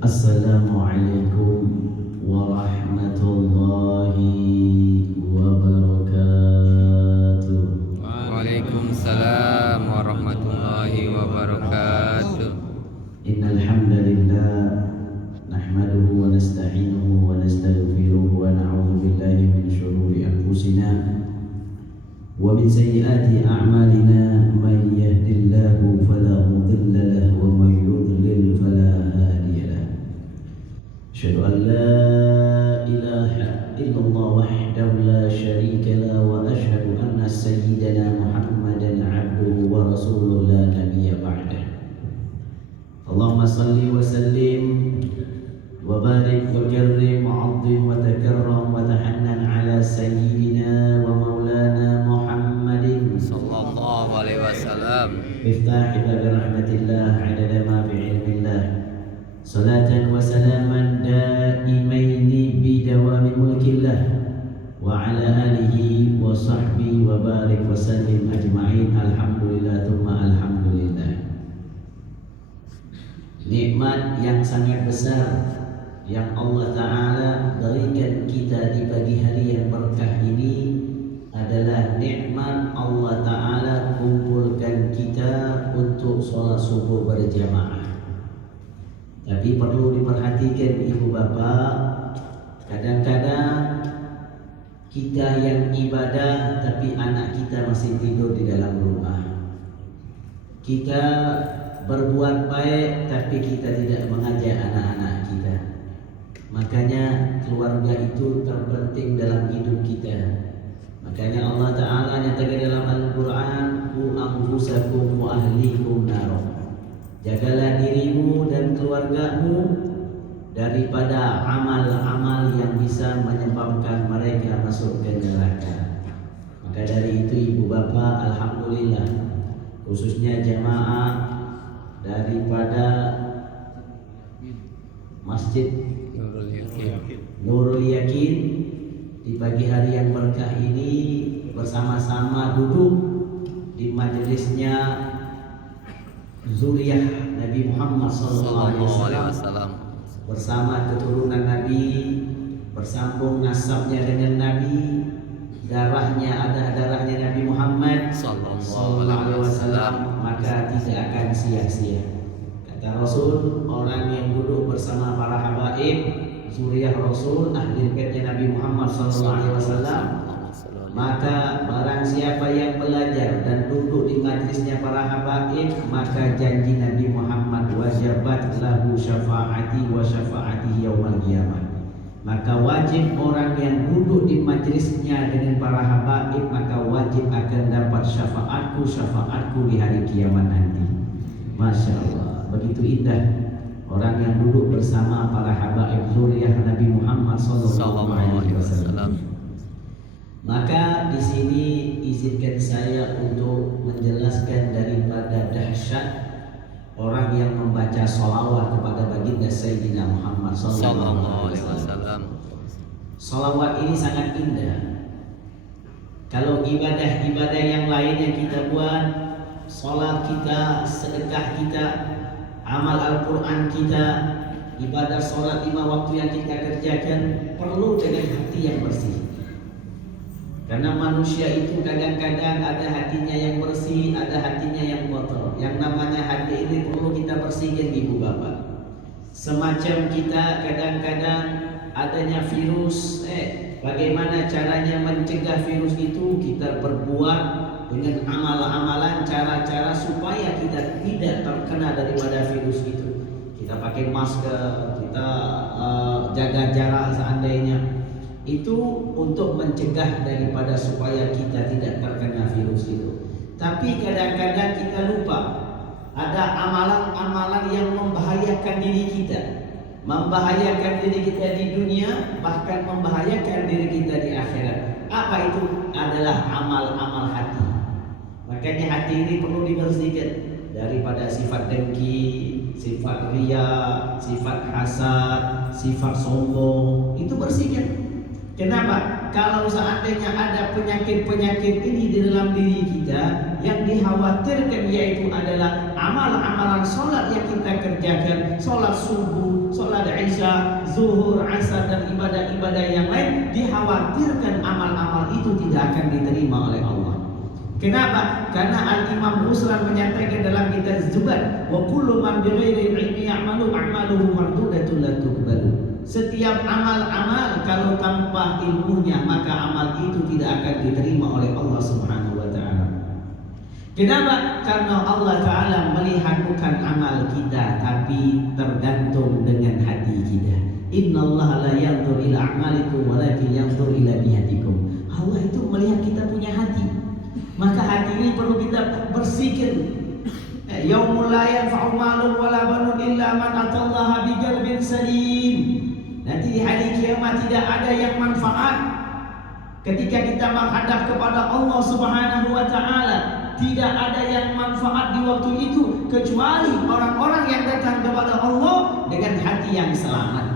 Assalamualaikum warahmatullahi wabarakatuh. Waalaikumsalam warahmatullahi wabarakatuh. Innal hamdalillah nahmaduhu wa nasta'inuhu wa nastaghfiruhu wa na'udzu billahi min shururi anfusina wa min sayyiati a'malina may yahdihillahu fala mudilla lahu wa may yudlil fala hadiya lahu. Asyhadu an la ilaha illallah wahdahu la syarika lahu wa asyhadu anna sayyidana Muhammadan 'abduhu wa rasuluhu la nabiyya ba'dahu. Allahumma salli wa sallim wa barik wa karrim wa 'azzim wa takarram wa tahannan ala sayyidina wa maulana Muhammadin Sallallahu alaihi wasallam. miftah bab rahmatillah 'adada ma fi ilmillah. Salatan wa salaman daimaini bi dawami mulkillah wa ala alihi wa sahbihi wa barik wa sallim ajma'in. Alhamdulillah thumma alhamdulillah. Nikmat yang sangat besar yang Allah Ta'ala berikan kita di pagi hari yang berkah ini adalah nikmat Allah Ta'ala kumpulkan kita untuk sholat subuh berjamaah. Tapi perlu diperhatikan ibu bapak, kadang-kadang kita yang ibadah tapi anak kita masih tidur di dalam rumah. Kita berbuat baik tapi kita tidak mengajak anak-anak kita. Makanya keluarga itu terpenting dalam hidup kita. Makanya Allah Ta'ala nyatakan dalam Al-Quran, ku anfusakum wa ahlikum naro. Jagalah dirimu dan keluargamu daripada amal-amal yang bisa menyebabkan mereka masuk ke neraka. Maka dari itu ibu bapak, alhamdulillah, khususnya jamaah daripada Masjid Nurul Yakin di pagi hari yang berkah ini bersama-sama duduk di majelisnya zuriyah Nabi Muhammad sallallahu alaihi wasallam bersama keturunan Nabi, bersambung nasabnya dengan Nabi, darahnya ada darahnya Nabi Muhammad sallallahu alaihi wasallam, maka tidak akan sia-sia. Kata Rasul, orang yang duduk bersama para habaib, zuriyah Rasul, ahli baitnya Nabi Muhammad sallallahu alaihi wasallam, maka barang siapa yang belajar dan duduk di majlisnya para habaib, maka janji Nabi Muhammad wajabat lahu syafaati wa syafaatihi yaumil qiyamah. Maka wajib orang yang duduk di majlisnya dengan para habaib, maka wajib akan dapat syafaatku di hari kiamat nanti. Masya Allah, begitu indah orang yang duduk bersama para habaib zuriyah Nabi Muhammad sallallahu alaihi wasallam. Maka di sini izinkan saya untuk menjelaskan daripada dahsyat orang yang membaca sholawat kepada baginda Sayyidina Muhammad sallallahu alaihi wasallam. Sholawat ini sangat indah. Kalau ibadah-ibadah yang lain yang kita buat, sholat kita, sedekah kita, amal Al-Quran kita, ibadah sholat 5 waktu yang kita kerjakan, perlu dengan hati yang bersih. Karena manusia itu kadang-kadang ada hatinya yang bersih, ada hatinya yang kotor. Yang namanya hati ini perlu kita bersihkan ibu bapak. Semacam kita kadang-kadang adanya virus, bagaimana caranya mencegah virus itu? Kita berbuat dengan amalan-amalan, cara-cara supaya kita tidak terkena daripada virus itu. Kita pakai masker, kita jaga jarak seandainya. Itu untuk mencegah daripada supaya kita tidak terkena virus itu. Tapi kadang-kadang kita lupa ada amalan-amalan yang membahayakan diri kita, membahayakan diri kita di dunia, bahkan membahayakan diri kita di akhirat. Apa itu? Adalah amal-amal hati. Makanya hati ini perlu dibersihkan daripada sifat dengki, sifat riya, sifat hasad, sifat sombong. Itu bersihkan. Kenapa? kalau seandainya ada penyakit-penyakit ini di dalam diri kita, yang dikhawatirkan yaitu adalah amal-amalan sholat yang kita kerjakan, sholat subuh, sholat isya, zuhur, asar, dan ibadah-ibadah yang lain, dikhawatirkan amal-amal itu tidak akan diterima oleh Allah. Kenapa? Karena Al-Imam Ruslan menyatakan dalam kitab Zubat, wa kullu man bighairi ilmi ya'malu a'maluhu mardudatun la tuqbalu. Setiap amal-amal kalau tanpa ilmunya, maka amal itu tidak akan diterima oleh Allah Subhanahu wa taala. Kenapa? Karena Allah taala melihat bukan amal kita, tapi tergantung dengan hati kita. Innallaha la yanzur ila a'malikum walakin yanzur ila niyatikum. Allah itu melihat kita punya hati. Maka hati ini perlu kita bersihkan. Yaumul la yanfa'u malun wala banun illa man atallaha biqalbin salim. Nanti di hari kiamat tidak ada yang manfaat ketika kita menghadap kepada Allah Subhanahu wa taala. Tidak ada yang manfaat di waktu itu kecuali orang-orang yang datang kepada Allah dengan hati yang selamat.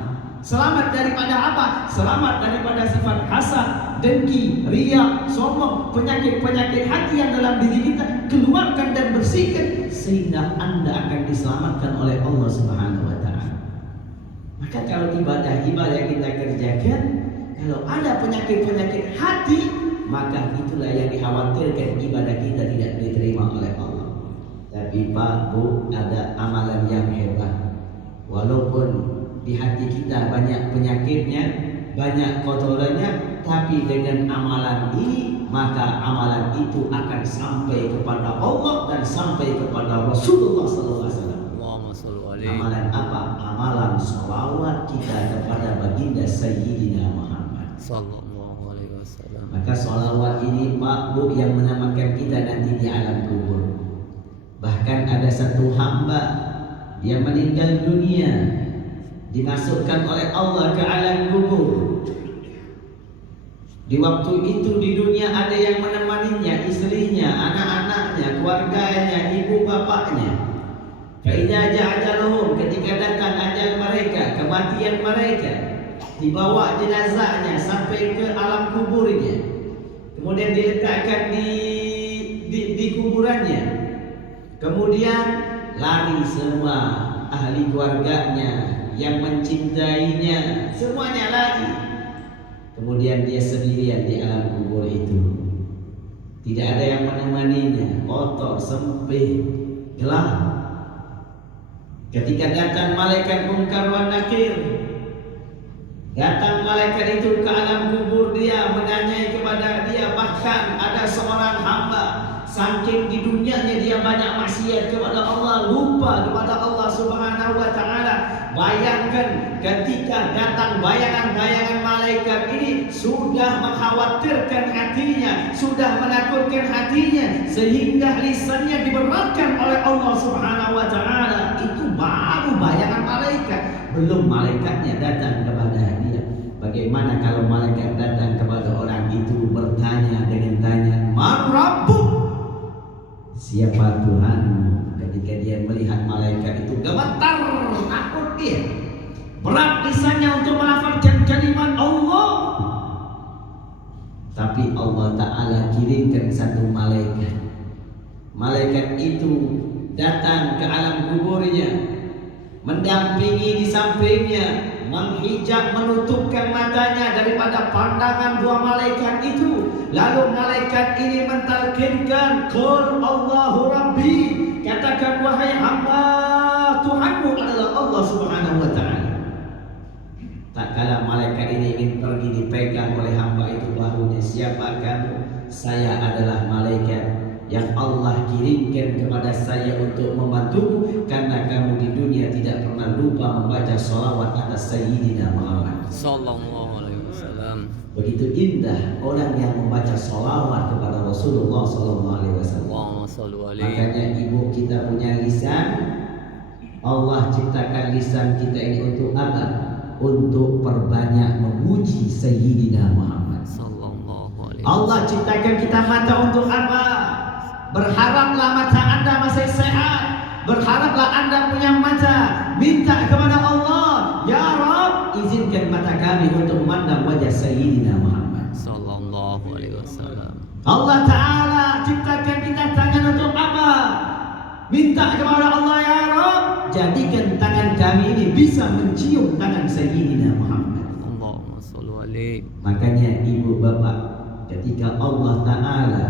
Selamat daripada apa? Selamat daripada sifat hasad, dengki, riya, sombong, penyakit-penyakit hati yang dalam diri kita, keluarkan dan bersihkan sehingga Anda akan diselamatkan oleh Allah Subhanahu wa taala. Maka kalau ibadah-ibadah yang kita kerjakan, kalau ada penyakit-penyakit hati, maka itulah yang dikhawatirkan ibadah kita tidak diterima oleh Allah. Tapi Pak, Bu, ada amalan yang hebat. Walaupun di hati kita banyak penyakitnya, banyak kotorannya, tapi dengan amalan ini, maka amalan itu akan sampai kepada Allah dan sampai kepada Rasulullah SAW. Amalan apa? Amalan sholawat kita kepada baginda Sayyidina Muhammad Sallallahu alaihi wasallam. Maka sholawat ini Pak, Bu, yang menyelamatkan kita nanti di alam kubur. Bahkan ada satu hamba, dia meninggal dunia, dimasukkan oleh Allah ke alam kubur. Di waktu itu di dunia ada yang menemaninya, istrinya, anak-anaknya, keluarganya, ibu bapaknya. Faiza ja'ajaluhum, ketika datang ajal mereka, kematian mereka, dibawa jenazahnya sampai ke alam kuburnya, kemudian diletakkan di kuburannya. Kemudian lari semua ahli keluarganya yang mencintainya, semuanya lari. Kemudian dia sendirian di alam kubur itu. Tidak ada yang menemaninya, kotor, sempit, gelap. Ketika datang malaikat Munkar wa Nakir, datang malaikat itu ke alam kubur dia, menanyai kepada dia. Bahkan ada seorang hamba, saking di dunianya dia banyak maksiat kepada Allah, lupa kepada Allah Subhanahu wa taala. Bayangkan ketika datang bayangan-bayangan malaikat ini, sudah mengkhawatirkan hatinya, sudah menakutkan hatinya, sehingga lisannya diberatkan oleh Allah Subhanahu wa taala. Itu baru bayangan malaikat, belum malaikatnya datang kepada dia. Bagaimana kalau malaikat datang kepada orang itu bertanya dengan tanya, "Man Rabbuk?" Siapa Tuhanmu? Ketika dia melihat malaikat itu gemetar, takut dia, berat lisannya untuk melafalkan kalimat Allah. Tapi Allah Ta'ala kirimkan satu malaikat. Malaikat itu datang ke alam kuburnya, mendampingi di sampingnya, menghijab, menutupkan matanya daripada pandangan dua malaikat itu. Lalu malaikat ini mentalkinkan, "Qul Allahu Rabbi," katakan wahai hamba, Tuhanmu adalah Allah Subhanahu wa taala. Tak kala malaikat ini ingin pergi, dipegang oleh hamba itu bahunya. "Siapa kamu?" "Saya adalah malaikat yang Allah kirimkan kepada saya untuk membantumu karena kamu di dunia tidak pernah lupa membaca sholawat atas Sayyidina Muhammad Sallallahu alaihi wasallam. Begitu indah orang yang membaca sholawat kepada Rasulullah Sallallahu alaihi wasallam. Allahumma shalli alaihi. Makanya ibu kita punya lisan. Allah ciptakan lisan kita ini untuk apa? Untuk perbanyak memuji Sayyidina Muhammad Sallallahu alaihi. Allah ciptakan kita mata untuk apa? Berharaplah mata Anda masih sehat. Berharaplah Anda punya mata. Minta kepada Allah, "Ya Rabb, izinkan mata kami untuk memandang wajah Sayyidina Muhammad." Sallallahu alaihi wasallam. Allah Ta'ala ciptakan kita tangan untuk apa? Minta kepada Allah, ya Rabb, jadikan tangan kami ini bisa mencium tangan Sayyidina Muhammad. Allahumma sholli alaihi. Makanya ibu bapak, ketika Allah Ta'ala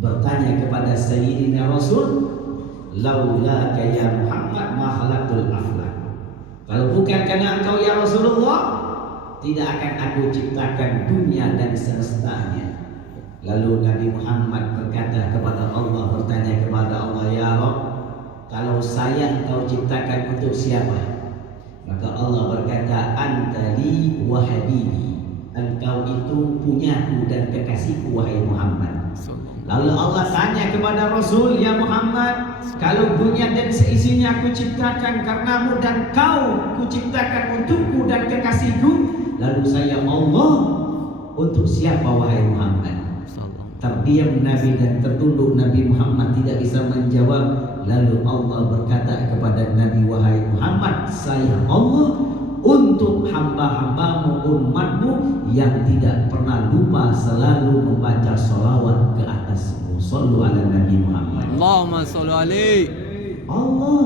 bertanya kepada Sayyidina Rasul, laulaka ya Muhammad ma khalaqtul aflak. Kalau bukan karena engkau ya Rasulullah, tidak akan aku ciptakan dunia dan semestanya. Lalu Nabi Muhammad berkata kepada Allah, bertanya kepada Allah, ya Rabb, kalau saya engkau ciptakan untuk siapa? Maka Allah berkata, anta li wa habibi, engkau itu punyaku dan kekasihku wahai Muhammad. Lalu Allah tanya kepada Rasul, ya Muhammad, kalau dunia dan seisinya aku ciptakan karenamu dan kau kuciptakan untukku dan kekasihku, lalu saya Allah untuk siapa wahai Muhammad? Terdiam Nabi dan tertunduk Nabi Muhammad tidak bisa menjawab. Lalu Allah berkata kepada Nabi, wahai Muhammad, saya Allah untuk hamba-hambamu, umatmu yang tidak pernah lupa selalu membaca sholawat ke atasmu. Shallu ala Nabi Muhammad. Allahumma sholli alaihi. Allah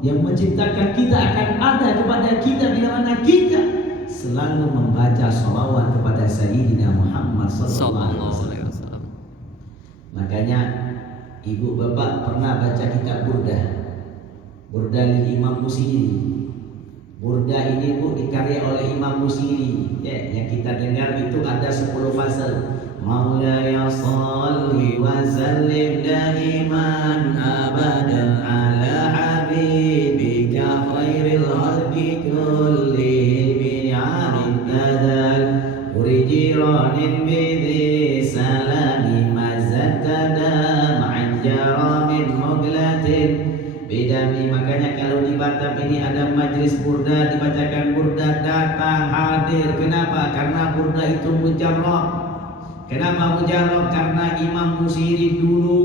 yang menciptakan kita akan ada kepada kita bila mana kita selalu membaca sholawat kepada Sayyidina Muhammad sallallahu alaihi wasallam. Makanya ibu bapak pernah baca kitab Burdah, Burdah Imam Busiri. Burdah ini bu dikarya oleh Imam Busiri, ya, yang kita dengar itu ada 10 pasal. Maulaya shalli wa sallim daiman abadan ala habibika khairil khalqi kullihim bi'anin tadal urijiranin bidhi salami mazattada ma'an jaramin muglatin bidami. Makanya kalau di Batam ini ada majlis burda, dibacakan burda, datang hadir. Kenapa? Karena burda itu mujarrab. Kenapa mujarrab? Karena Imam Busiri dulu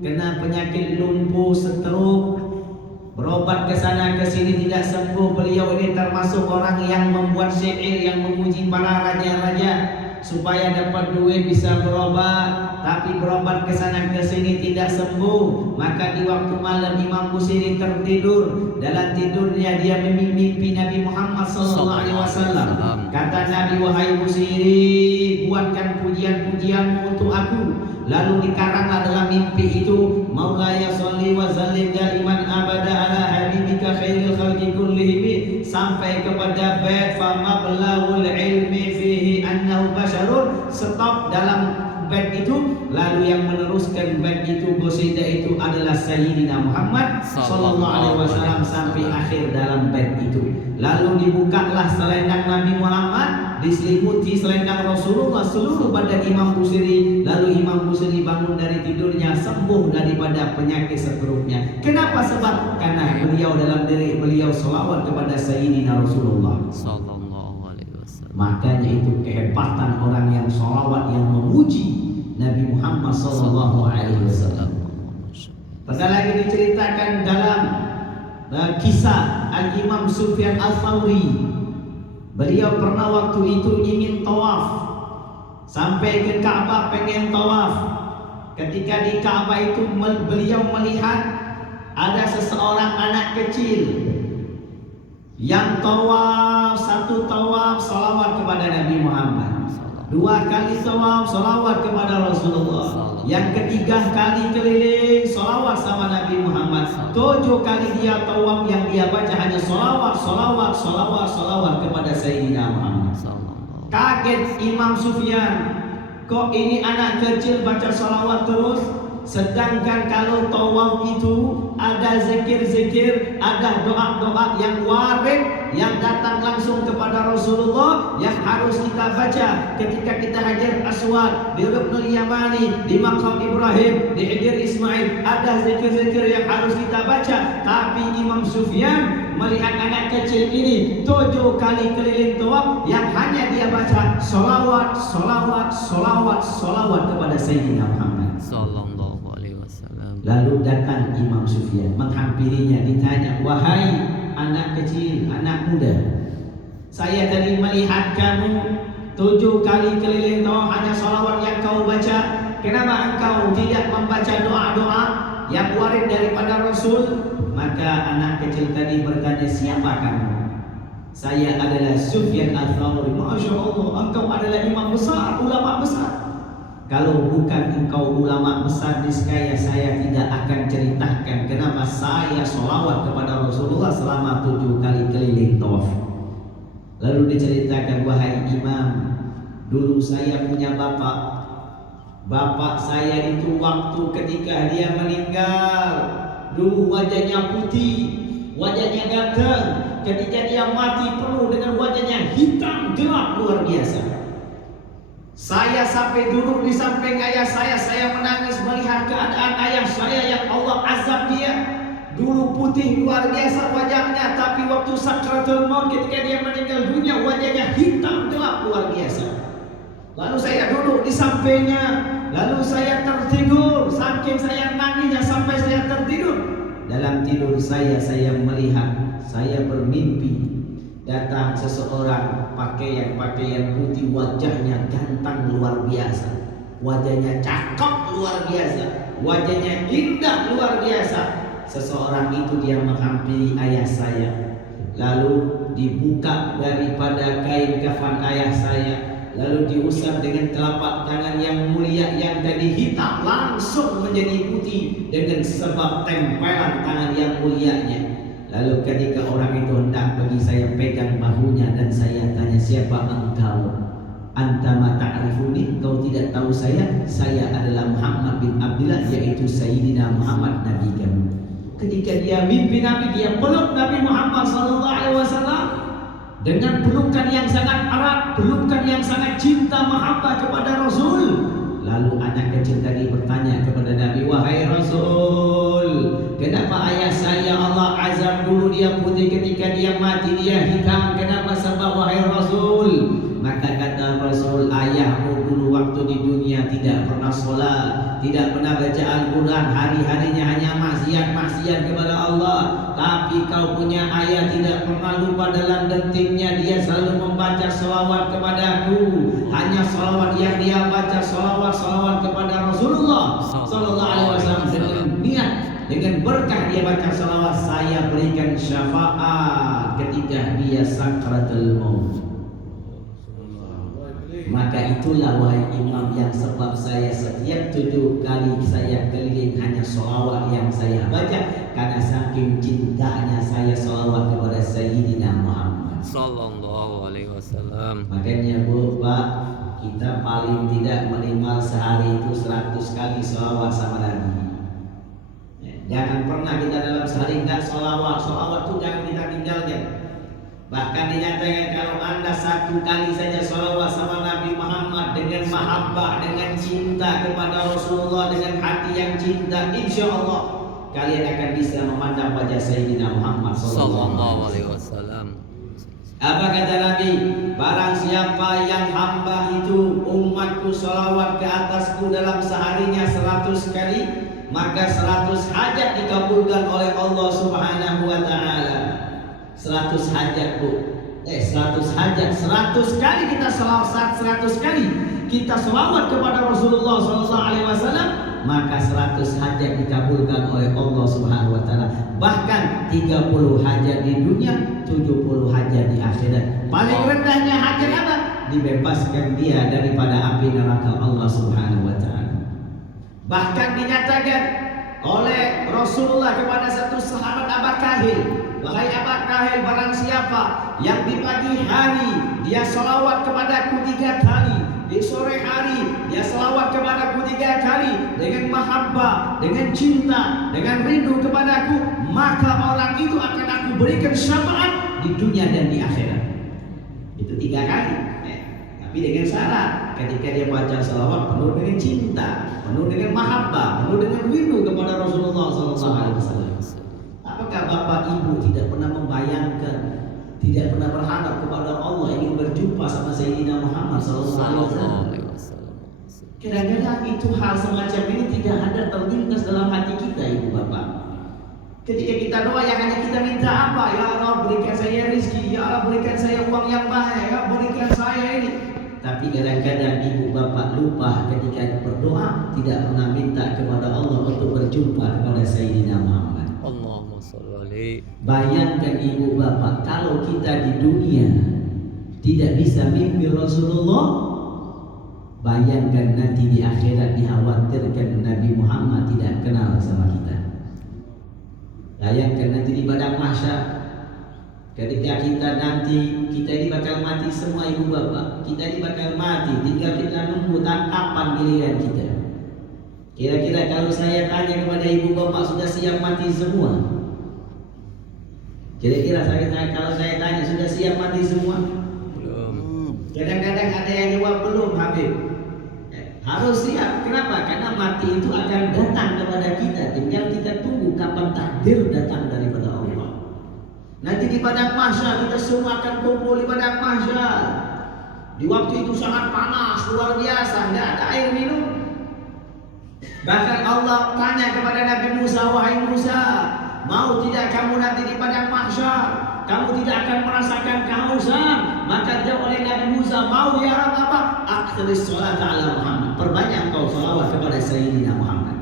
kena penyakit lumpuh, stroke, berobat ke sana ke sini tidak sembuh. Beliau ini termasuk orang yang membuat syair yang memuji para raja-raja supaya dapat duit bisa berobat, tapi berobat ke sana ke sini tidak sembuh. Maka di waktu malam Imam Busiri tertidur. Dalam tidurnya dia mimpi Nabi Muhammad SAW. Kata Nabi, wahai Busiri, buatkan pujian-pujianmu untuk aku. Lalu dikaranglah dalam mimpi itu, Maulaya sholli wa sallim daiman abada ala habibika khairil khalqi kullihim, sampai kepada bait fama belaul ilmi fihi annahu basyarun. Stop dalam bait itu. Lalu yang meneruskan bait itu, qasidah itu adalah Sayyidina Muhammad sallallahu alaihi wasallam sampai akhir dalam bait itu. Lalu dibukalah selendang Nabi Muhammad, diselimuti selendang Rasulullah seluruh badan Imam Busiri. Lalu Imam Busiri bangun dari tidurnya sembuh daripada penyakit stroke-nya. Kenapa? Sebab karena beliau dalam diri beliau selawat kepada Sayyidina Rasulullah sallallahu alaihi wasallam. Makanya itu kehebatan orang yang selawat, yang memuji Nabi Muhammad sallallahu alaihi wasallam. Pernah lagi diceritakan dalam kisah Al-Imam Sufyan Al-Thawri. Beliau pernah waktu itu ingin tawaf, sampai ke Ka'bah pengen tawaf. Ketika di Ka'bah itu beliau melihat ada seseorang anak kecil yang tawaf, satu tawaf salawat kepada Nabi Muhammad, 2 kali tawaf salawat kepada Rasulullah, yang ketiga kali keliling salawat sama Nabi Muhammad, 7 kali dia tawaf yang dia baca hanya salawat, salawat, salawat, salawat kepada Sayyidina Muhammad. Kaget Imam Sufyan, kok ini anak kecil baca salawat terus? Sedangkan kalau tawaf itu ada zikir-zikir, ada doa-doa yang warid yang datang langsung kepada Rasulullah yang harus kita baca ketika kita hajar Aswad, di Ruknul Yamani, di Maqam Ibrahim, di Hijr Ismail, ada zikir-zikir yang harus kita baca. Tapi Imam Sufyan melihat anak kecil ini 7 kali keliling tawaf yang hanya dia baca solawat, solawat, solawat, solawat kepada Sayyidina Muhammad sallallahu alaihi wasallam. Lalu datang Imam Sufyan menghampirinya, ditanya, wahai anak kecil, anak muda, saya tadi melihat kamu 7 kali keliling tawaf hanya salawat yang kau baca. Kenapa engkau tidak membaca doa-doa yang warid daripada Rasul? Maka anak kecil tadi bertanya, siapa kamu? Saya adalah Sufyan Ats-Tsauri. Masya Allah, engkau adalah imam besar, ulama besar. Kalau bukan engkau ulama besar, niscaya saya tidak akan ceritakan kenapa saya sholawat kepada Rasulullah selama 7 kali keliling tawaf. Lalu diceritakan, wahai imam, dulu saya punya bapak. Bapak saya itu waktu ketika dia meninggal, dulu wajahnya putih, wajahnya ganteng. Ketika dia mati penuh dengan wajahnya hitam gelap luar biasa. Saya sampai duduk di samping ayah saya menangis melihat keadaan ayah saya yang Allah azab dia. Dulu putih luar biasa wajahnya, tapi waktu sakratul maut ketika dia meninggal dunia wajahnya hitam gelap luar biasa. Lalu saya duduk di sampingnya, lalu saya tertidur, saking saya nangisnya sampai saya tertidur. Dalam tidur saya melihat, saya bermimpi datang seseorang pakaian putih, wajahnya ganteng luar biasa, wajahnya cakep luar biasa, wajahnya indah luar biasa. Seseorang itu dia menghampiri ayah saya, lalu dibuka daripada kain kafan ayah saya, lalu diusap dengan telapak tangan yang mulia yang tadi hitam langsung menjadi putih dengan sebab tempelan tangan yang mulianya. Lalu ketika orang itu hendak pergi, saya pegang bahunya dan saya tanya, siapa engkau? Anta ma ta'rifuni, kau tidak tahu saya? Saya adalah Muhammad bin Abdullah, yaitu Sayyidina Muhammad Nabi kamu. Ketika dia mimpi Nabi, dia peluk Nabi Muhammad SAW dengan pelukan yang sangat erat, pelukan yang sangat cinta mahabbah kepada Rasul. Lalu anak kecil tadi bertanya kepada Nabi, wahai Rasul, kenapa ayah saya Allah azab dulu dia putih, ketika dia mati dia hitam, kenapa sebab wahai Rasul? Maka kata Rasul, ayahmu dulu waktu di dunia tidak pernah sholat, tidak pernah baca Al-Quran, hari-harinya hanya maksiat kepada Allah. Tapi kau punya ayah tidak pernah lupa dalam detiknya, dia selalu membaca sholawat kepadaku. Hanya sholawat yang dia baca, sholawat kepada Rasulullah Sallallahu Alaihi Wasallam, dengan niat, dengan berkah dia baca sholawat, saya berikan syafaat ketika dia sakratul maut. Maka itulah wahai imam yang sebab saya setiap 7 kali saya keliling hanya sholawat yang saya baca, karena saking cintanya saya sholawat kepada Sayyidina Muhammad Sallallahu Alaihi Wasallam. Makanya Bu, Pak, kita paling tidak minimal sehari itu 100 kali sholawat sama Nabi. Jangan pernah kita dalam sehari enggak sholawat itu jangan kita tinggalkan. Bahkan dinyatakan kalau anda 1 kali saja sholawat sama Nabi Muhammad dengan mahabbah, dengan cinta kepada Rasulullah, dengan hati yang cinta, insya Allah kalian akan bisa memandang wajah Sayyidina Muhammad Sallallahu Alaihi Wasallam. Apa kata Nabi? Barang siapa yang hamba itu umatku sholawat ke atasku dalam seharinya 100 kali, maka 100 hajat dikabulkan oleh Allah Subhanahu wa Ta'ala. 100 hajat Bu, 100 hajat, 100 kali kita selawat, 100 kali kita selawat kepada Rasulullah SAW, maka 100 hajat dikabulkan oleh Allah Subhanahu wa Ta'ala. Bahkan 30 hajat di dunia, 70 hajat di akhirat. Paling rendahnya hajat apa? Dibebaskan dia daripada api neraka Allah Subhanahu wa Ta'ala. Bahkan dinyatakan oleh Rasulullah kepada satu sahabat Abu Kahil, wahai Abu Kahil, barang siapa yang di pagi hari dia selawat kepadaku 3 kali, di sore hari dia selawat kepadaku 3 kali dengan mahabbah, dengan cinta, dengan rindu kepadaku, maka orang itu akan aku berikan syafaat di dunia dan di akhirat. Itu 3 kali. Tapi dengan syarat, ketika dia baca salawat penuh dengan cinta, penuh dengan mahabbah, penuh dengan rindu kepada Rasulullah SAW. Apakah Bapak Ibu tidak pernah membayangkan, tidak pernah berharap kepada Allah ingin berjumpa sama Sayyidina Muhammad SAW? Kadang-kadang itu hal semacam ini tidak ada terlintas dalam hati kita, Ibu Bapak. Ketika kita doa yang hanya kita minta apa? Ya Allah berikan saya rezeki, ya Allah berikan saya uang yang banyak, ya berikan saya ini. Tapi kadang-kadang ibu bapak lupa ketika berdoa tidak pernah minta kepada Allah untuk berjumpa kepada Sayyidina Muhammad. Allahumma sholli alaihi. Bayangkan ibu bapak, kalau kita di dunia tidak bisa mimpi Rasulullah, bayangkan nanti di akhirat dikhawatirkan Nabi Muhammad tidak kenal sama kita. Bayangkan nanti di padang mahsyar, ketika kita ini bakal mati semua ibu bapak, kita ini bakal mati, tinggal kita nunggu kapan giliran kita. Kira-kira kalau saya tanya kepada ibu bapak, sudah siap mati semua? Kira-kira kalau saya tanya, sudah siap mati semua? Belum. Kadang-kadang ada yang jawab belum, Habib. Harus siap. Kenapa? Karena mati itu akan datang kepada kita. Tinggal kita tunggu kapan takdir datang daripada Allah. Nanti di padang mahsyar kita semua akan kumpul di padang mahsyar. Di waktu itu sangat panas, luar biasa, tidak ada air minum. Bahkan Allah tanya kepada Nabi Musa, wahai Musa, mau tidak kamu nanti di padang mahsyar, kamu tidak akan merasakan kehausan? Maka jawab oleh Nabi Musa, mau ya Rabb apa? Akhlis sholat ala Muhammad, perbanyak engkau sholawat kepada Sayyidina Muhammad.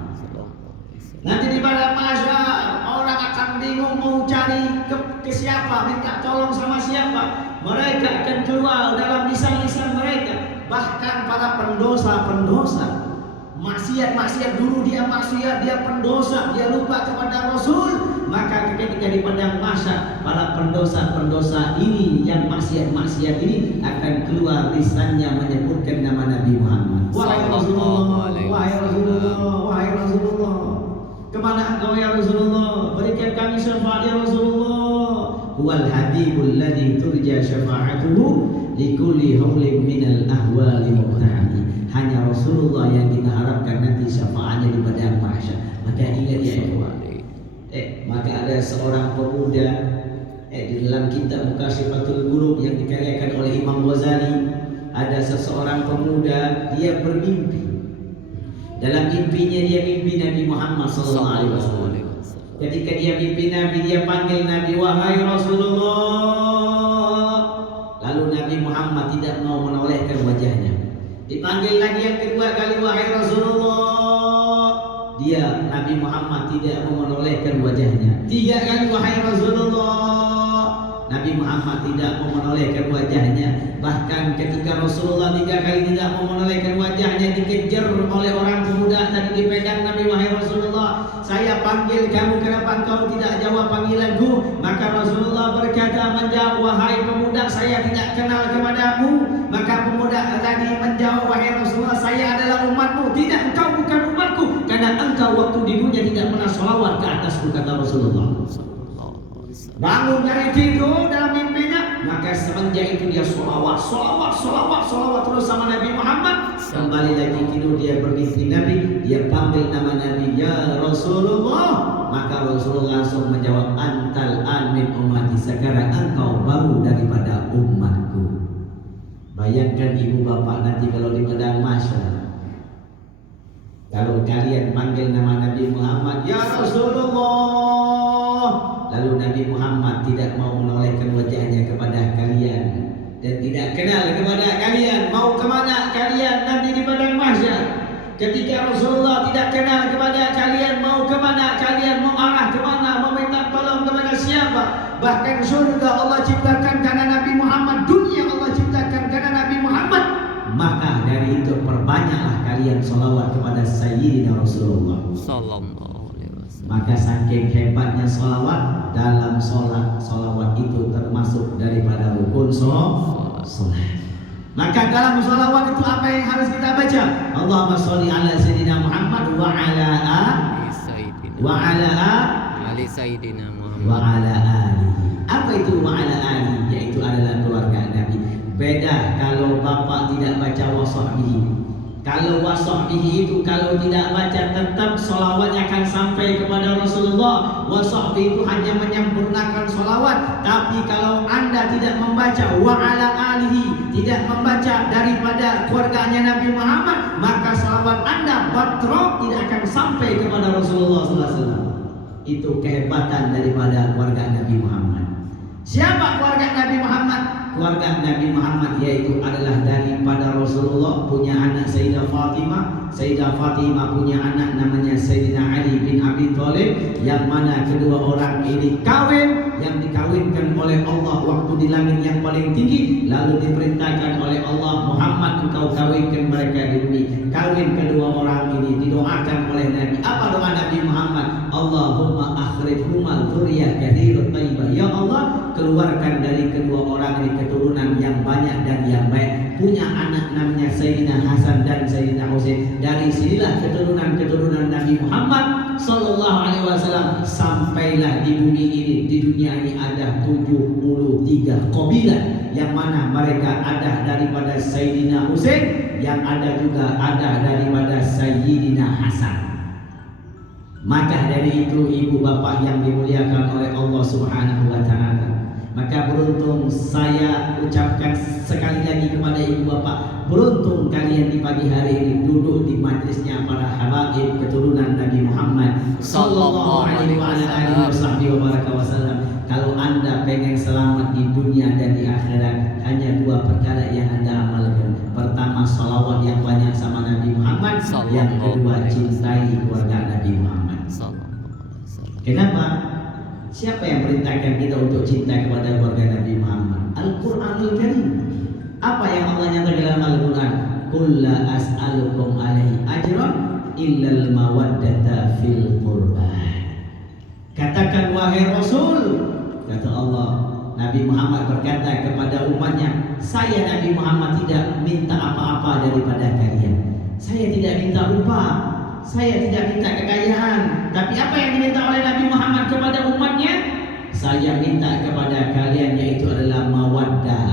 Nanti di padang mahsyar orang akan bingung mau cari ke siapa, minta tolong sama siapa. Mereka akan keluar dalam lisan-lisan mereka. Bahkan para pendosa-pendosa, maksiat dulu dia maksiat, dia pendosa, dia lupa kepada Rasul. Maka ketika di padang mahsyar, para pendosa-pendosa ini yang maksiat ini akan keluar lisannya menyebutkan nama Nabi Muhammad. Wahai Rasulullah, wahai Rasulullah, wahai Rasulullah, kemana engkau ya Rasulullah? Berikan kami syafaat ya Rasulullah. Huwal habibul ladzi turja syafa'atuhu likulli haulin minal ahwali muqtahami. Hanya Rasulullah yang kita harapkan nanti syafaatnya di padang mahsyar. Maka ingat ya ikhwan. Maka ada seorang pemuda di dalam kitab Mukashifatul Ghurub yang dikaryakan oleh Imam Ghazali, ada seseorang pemuda, dia bermimpi. Dalam mimpinya dia mimpi Nabi Muhammad SAW. Ketika dia mimpi Nabi, dia panggil Nabi, wahai Rasulullah. Lalu Nabi Muhammad tidak mau menolehkan wajahnya. Dipanggil lagi yang kedua kali, wahai Rasulullah. Dia Nabi Muhammad tidak mau menolehkan wajahnya. Tiga kali, wahai Rasulullah. Nabi Muhammad tidak mau menolehkan wajahnya. Bahkan ketika Rasulullah 3 kali tidak mau menolehkan wajahnya, dikejar oleh orang pemuda tadi di pedang Nabi, wahai Rasulullah, saya panggil kamu, kenapa engkau tidak jawab panggilanku? Maka Rasulullah berkata, menjawab, wahai pemuda, saya tidak kenal kepadamu. Maka pemuda tadi menjawab, wahai Rasulullah, saya adalah umatmu. Tidak, engkau bukan umatku, karena engkau waktu di dunia tidak pernah sholawat ke atasku, kata Rasulullah. Bangun dari tidur dalam mimpinya, maka semenjak itu dia sholawat terus sama Nabi Muhammad. Kembali lagi tidur, dia bermimpi Nabi, dia panggil nama Nabi, ya Rasulullah. Maka Rasulullah langsung menjawab, antal amin ummati, sekarang engkau baru daripada umatku. Bayangkan ibu bapak nanti kalau di padang mahsyar, kalau kalian panggil nama Nabi Muhammad, ya Rasulullah, lalu Nabi Muhammad tidak mau menolehkan wajahnya kepada kalian dan tidak kenal kepada kalian, mau kemana kalian nanti di padang mahsyar? Ketika Rasulullah tidak kenal kepada kalian, mau kemana kalian, mau arah kemana, mau minta tolong kepada siapa? Bahkan surga Allah ciptakan karena Nabi Muhammad, dunia Allah ciptakan karena Nabi Muhammad. Maka dari itu perbanyaklah kalian sholawat kepada Sayyidina Rasulullah sallallahu alaihi wasallam. Maka saking hebatnya sholawat, dalam sholawat itu termasuk daripada rukun sholat. Maka dalam sholawat itu apa yang harus kita baca? Allahumma sholli ala Sayyidina Muhammad wa ala ali Sayyidina Muhammad wa ala alihi. Apa itu wa ala alihi? Yaitu adalah keluarga Nabi. Beda kalau bapak tidak baca wasahbihi. Kalau wasahbihi itu kalau tidak baca tetap sholawatnya akan sampai kepada Rasulullah. Wasahbihi itu hanya menyempurnakan sholawat. Tapi kalau anda tidak membaca wa ala alihi, tidak membaca daripada keluarganya Nabi Muhammad, maka sholawat anda batrok, tidak akan sampai kepada Rasulullah SAW. Itu kehebatan daripada keluarga Nabi Muhammad. Siapa keluarga Nabi Muhammad? keluarga Nabi Muhammad, yaitu adalah daripada Rasulullah punya anak Sayyidah Fatimah. Sayyidah Fatimah punya anak namanya Sayyidina Ali bin Abi Thalib, yang mana kedua orang ini kawin, yang dikawinkan oleh Allah waktu di langit yang paling tinggi, lalu diperintahkan oleh Allah, Muhammad engkau kawinkan mereka di bumi. Kawin kedua orang ini didoakan oleh Nabi. Apa doa Nabi Muhammad? Allahumma akhrijhuma dzurriyyah katsirah thayyibah. Ya Allah, keluarkan dari kedua orang ini keturunan yang banyak dan yang baik. Punya anak namanya Sayyidina Hasan dan Sayyidina Husain. Dari sinilah keturunan Nabi Muhammad sallallahu alaihi wasallam sampailah di bumi ini. Di dunia ini ada 73 kabilah, yang mana mereka ada daripada Sayyidina Husain, yang ada juga ada daripada Sayyidina Hasan. Maka dari itu ibu bapak yang dimuliakan oleh Allah Subhanahu wa taala, maka beruntung saya ucapkan sekali lagi kepada ibu bapak, beruntung kalian di pagi hari ini duduk di majlisnya para habaib keturunan Nabi Muhammad sallallahu alaihi wasallam. Kalau anda pengen selamat di dunia dan di akhirat, hanya dua perkara yang anda amalkan. Pertama, salawat yang banyak sama Nabi Muhammad. Yang kedua, cintai keluarga Nabi Muhammad. Kenapa? Siapa yang perintahkan kita untuk cinta kepada keluarga Nabi Muhammad? Al-Quranul Karim. Apa yang Allah nyatakan dalam Al-Quran? Qul la as'alukum alaihi ajran illal mawaddata fil qurba. Katakan wahai Rasul, kata Allah, Nabi Muhammad berkata kepada umatnya, saya Nabi Muhammad tidak minta apa-apa daripada kalian. Saya tidak minta upah, saya tidak minta kekayaan. Tapi apa yang diminta oleh Nabi Muhammad kepada umatnya? Saya minta kepada kalian, yaitu adalah mawaddah,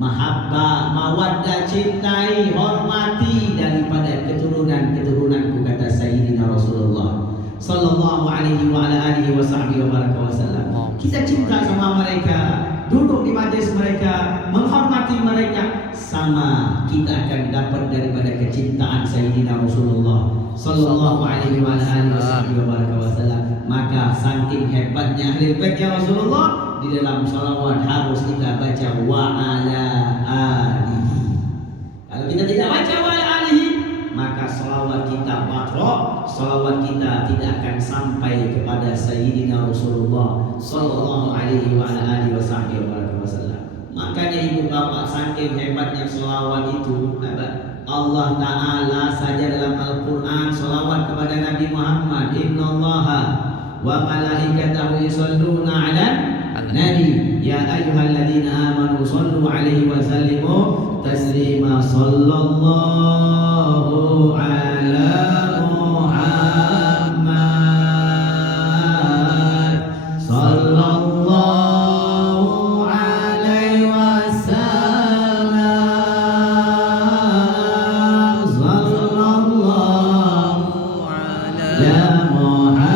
mahabbah, mawaddah, cintai, hormati daripada keturunan-keturunanku, kata Sayyidina Rasulullah sallallahu alaihi wa ala alihi wasallam. Kita cinta sama mereka, duduk di majlis mereka, menghormati mereka, sama kita akan dapat daripada kecintaan Sayyidina Rasulullah sallallahu alaihi wa ala alihi wasallam. Maka saking hebatnya ahli baitnya Rasulullah, di dalam salawat harus kita baca wa ala alihi. Kalau kita tidak baca wa ala alihi, maka salawat kita batrok, salawat kita tidak akan sampai kepada Sayyidina Rasulullah sallallahu alaihi wa ala alihi wasallam. Makanya ibu bapak, saking hebatnya salawat itu, Allah Ta'ala saja dalam Al-Quran salawat kepada Nabi Muhammad, innallaha wa malaikatahu yusalluna ala nabi ya ayyuhalladzina amanu sallu alaihi wa sallimu taslima. Sallallahu ala Muhammad sallallahu alaihi wasallam. Sallallahu ala Muhammad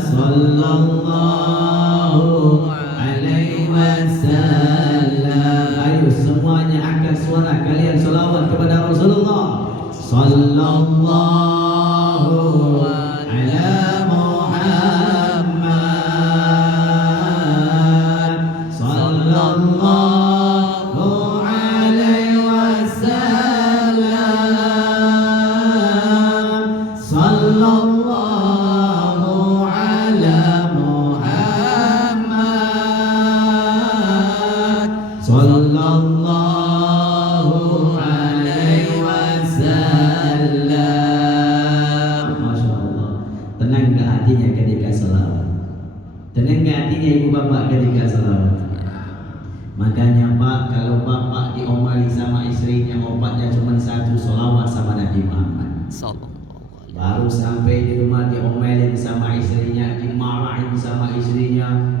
sallallahu alaihi wasallam. Ayo semuanya angkat suara kalian selawat kepada Rasulullah sallallahu ala Muhammad sallallahu alaihi wasallam. Sallallahu ala Muhammad sallallahu alaihi wasallam. Masya Allah. Tenang ke hatinya ketika salawat? Tenang ke hatinya ibu bapak ketika salawat? Makanya Pak, kalau bapak diomali sama istrinya, obatnya cuma satu, salawat sama Nabi Muhammad. Baru sampai di rumah diomelin sama istrinya, dimarahin sama istrinya.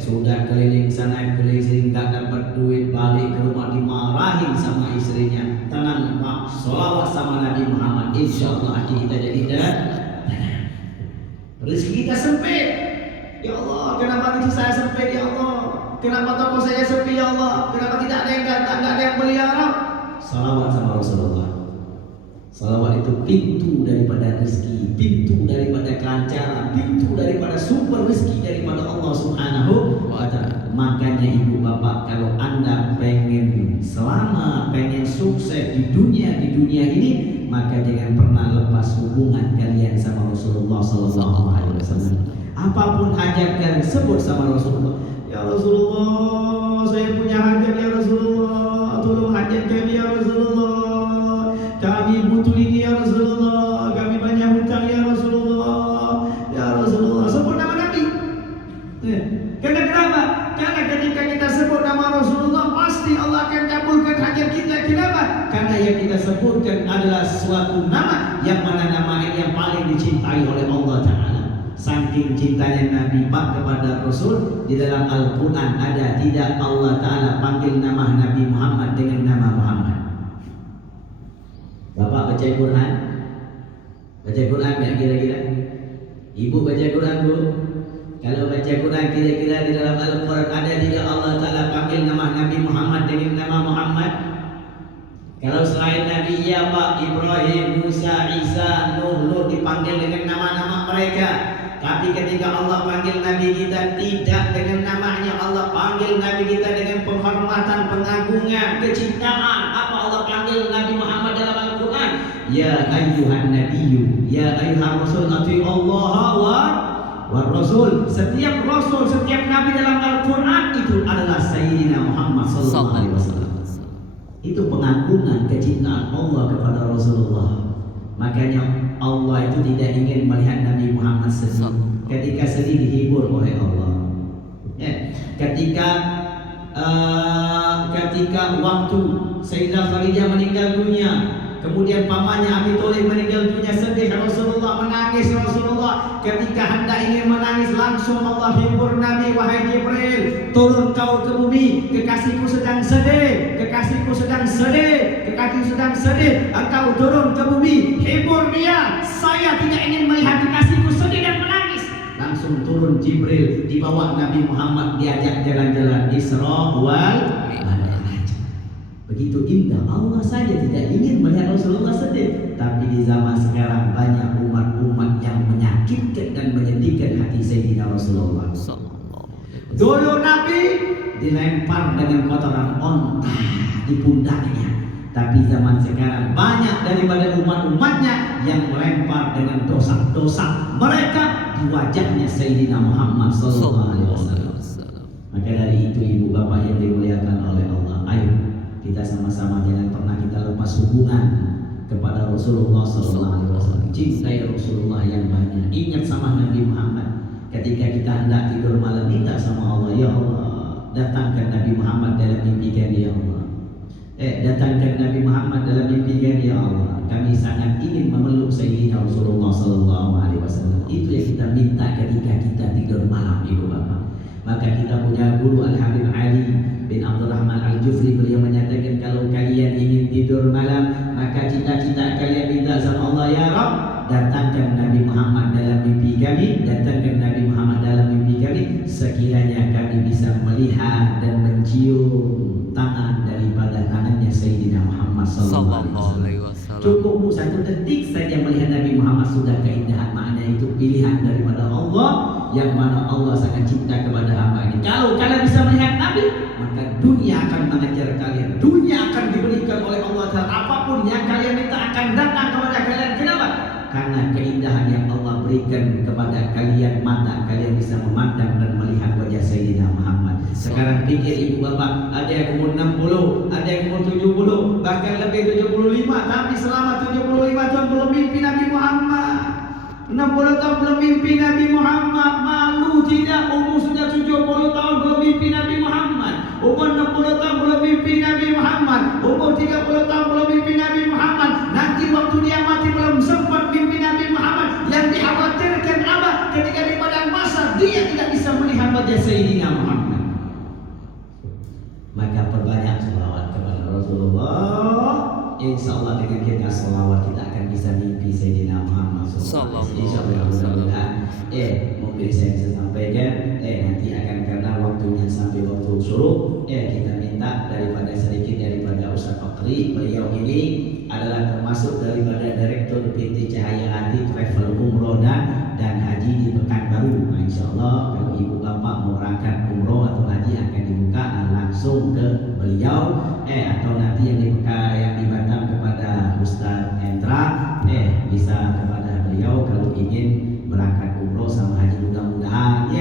Sudah keliling sana keliling sini, gak dapat duit, balik ke rumah dimarahin sama istrinya. Tenang Pak, salawat sama Nabi Muhammad, insya Allah hati kita jadi tenang. Rezeki kita sempit, ya Allah, kenapa rezeki saya sempit ya Allah? Kenapa toko saya sepi ya Allah? Kenapa tidak ada yang datang, tidak ada yang beli ya Allah? Salawat sama Rasulullah. Salawat itu pintu daripada rezeki, pintu daripada kelancaran, pintu daripada sumber rezeki daripada Allah Subhanahu wa ta'ala. Makanya ibu bapak, kalau anda pengen selamat, pengen sukses di dunia ini, maka jangan pernah lepas hubungan kalian sama Rasulullah Sallallahu Alaihi Wasallam. Apapun hajat kalian, sebut sama Rasulullah. Ya Rasulullah, saya punya hajat ya Rasulullah, tolong hajat kami ya Rasulullah. Kami butuh ini ya Rasulullah, kami banyak hutang ya Rasulullah. Ya Rasulullah, sebut nama Nabi. Karena kenapa? Karena ketika kita sebut nama Rasulullah, pasti Allah akan kabulkan hajat kita. Kenapa? Karena yang kita sebutkan adalah suatu nama yang mana nama ini yang paling dicintai oleh Allah Ta'ala. Saking cintanya Nabi Pak kepada Rasul, di dalam Al-Quran ada tidak Allah Ta'ala panggil nama Nabi Muhammad dengan nama Muhammad. Bapak baca Quran? Baca Quran nggak kira-kira? Ibu baca Quran bu? Kalau baca Quran kira-kira di dalam Al-Quran ada tidak Allah Ta'ala panggil nama Nabi Muhammad dengan nama Muhammad? Kalau selain Nabi ya Pak, Ibrahim, Musa, Isa, Nuh, Lut dipanggil dengan nama-nama mereka. Tapi ketika Allah panggil Nabi kita tidak dengan namanya, Allah panggil Nabi kita dengan penghormatan, pengagungan, kecintaan. Apa Allah panggil Nabi Muhammad dalam Al-Quran? Ya ayyuhan nabiyyu, ya ayyuhan rasul, ati Allah wa rasul. Setiap rasul, setiap nabi dalam Al-Quran itu adalah Sayyidina Muhammad sallallahu alaihi wasallam. Itu pengagungan, kecintaan Allah kepada Rasulullah. Makanya Allah itu tidak ingin melihat Nabi Muhammad sedih. Ketika sedih dihibur oleh Allah. Ya. Ketika waktu Sayyidah Khadijah meninggal dunia, kemudian pamannya Abi Thalib meninggal dunia, sedih Rasulullah, menangis Rasulullah. Ketika hendak ingin menangis, langsung Allah hibur Nabi. Wahai Jibril, turun kau ke bumi, kekasihku sedang sedih, kekasihku sedang sedih, kekasihku sedang sedih. Engkau turun ke bumi, hibur dia. Saya tidak ingin melihat kekasihku sedih dan menangis. Langsung turun Jibril, dibawa Nabi Muhammad, diajak jalan-jalan Isra wal Mi'raj. Begitu indah. Allah saja tidak ingin melihat Rasulullah sedih. Tapi di zaman sekarang banyak umat-umat yang menyakitkan dan menyedihkan hati Sayyidina Rasulullah. Dulu Nabi dilempar dengan kotoran onta di pundaknya. Tapi zaman sekarang banyak daripada umat-umatnya yang melempar dengan dosa-dosa mereka di wajahnya Sayyidina Muhammad sallallahu alaihi wasallam. Maka dari itu ibu bapak yang dimuliakan oleh Allah, ayo kita sama-sama jangan pernah kita lepas hubungan kepada Rasulullah sallallahu alaihi wasallam. Cintai Rasulullah yang banyak. Ingat sama Nabi Muhammad. Ketika kita hendak tidur malam, minta sama Allah, ya Allah, datangkan Nabi Muhammad dalam mimpi kami ya Allah. Datangkan Nabi Muhammad dalam mimpi kami ya Allah. Kami sangat ingin memeluk Sayyidina Rasulullah sallallahu alaihi wasallam. Itu yang kita minta ketika kita tidur malam, ibu bapak. Maka kita punya guru Al-Habib Ali bin Abdurrahman Al-Jufri, beliau menyatakan kalau kalian ingin tidur malam, maka cita-cita kalian minta sama Allah, ya Rabb, datangkan Nabi Muhammad dalam mimpi kami, datangkan Nabi Muhammad dalam mimpi kami, sekiranya kami bisa melihat dan mencium tangan daripada tangannya Sayyidina Muhammad sallallahu alaihi wasallam. Cukup 1 detik saja melihat Nabi Muhammad sudah keindahan. Maknanya itu pilihan daripada Allah yang mana Allah sangat cinta kepada hamba ini. Kalau kalian bisa melihat Nabi, maka dunia akan mengejar kalian. Dunia akan diberikan oleh Allah Ta'ala. Apapun yang kalian minta akan datang kepada kalian. Kenapa? Karena keindahan yang Allah berikan kepada kalian, mata kalian bisa memandang dan melihat wajah Sayyidina Muhammad. Sekarang pikir ibu bapak, ada yang umur 60, ada yang umur 70, bahkan lebih 75, tapi selama 75 tahun belum mimpi Nabi Muhammad. 60 tahun belum mimpi Nabi Muhammad. Malu tidak? Umur sudah 70 tahun belum mimpi Nabi Muhammad. Umur 60 tahun belum mimpi Nabi Muhammad. Umur 30 tahun belum mimpi Nabi Muhammad. Nanti waktu dia mati belum sempat mimpi Nabi Muhammad. Yang dikhawatirkan apa? Ketika di padang mahsyar dia tidak bisa melihat wajah Sayyidina Muhammad. Maka perbanyak selawat kepada Rasulullah. Insya Allah dengan kita selawat kita akan bisa mimpi Sayyidina Muhammad sallallahu alaihi wasallam. Mungkin saya bisa sampaikan nanti akan karena waktunya sampai waktu suruh kita minta daripada sedikit daripada Ustaz Fakri. Beliau ini adalah termasuk daripada Direktur PT Cahaya Hati Travel Umroh dan Haji di Pekanbaru. insyaallah kalau ibu bapak mau berangkat umroh atau haji akan dibuka langsung ke beliau atau nanti yang di Batam kepada Ustaz Endra bisa kepada beliau kalau ingin berangkat umroh sama haji. Mudah-mudahan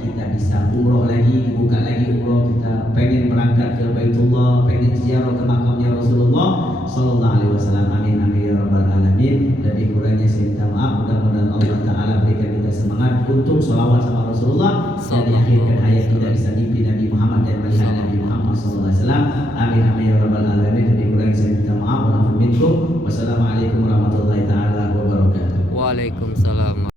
kita bisa umroh lagi, dibuka lagi umroh, kita pengen berangkat ke Baitullah, pengen ziarah ke makamnya Rasulullah sallallahu alaihi wasallam. Amin amin ya rabbal alamin. Lebih kurangnya saya minta maaf. Mudah-mudahan Allah taala berikan kita semangat untuk sholawat sama Rasulullah dan di akhir hayat kita bisa mimpi Nabi Muhammad dan melihat Nabi Muhammad sallallahu alaihi wasallam. Amin amin ya rabbal alamin. Lebih kurangnya saya minta maaf. Wassalamualaikum warahmatullahi taala wabarakatuh. Waalaikumsalam.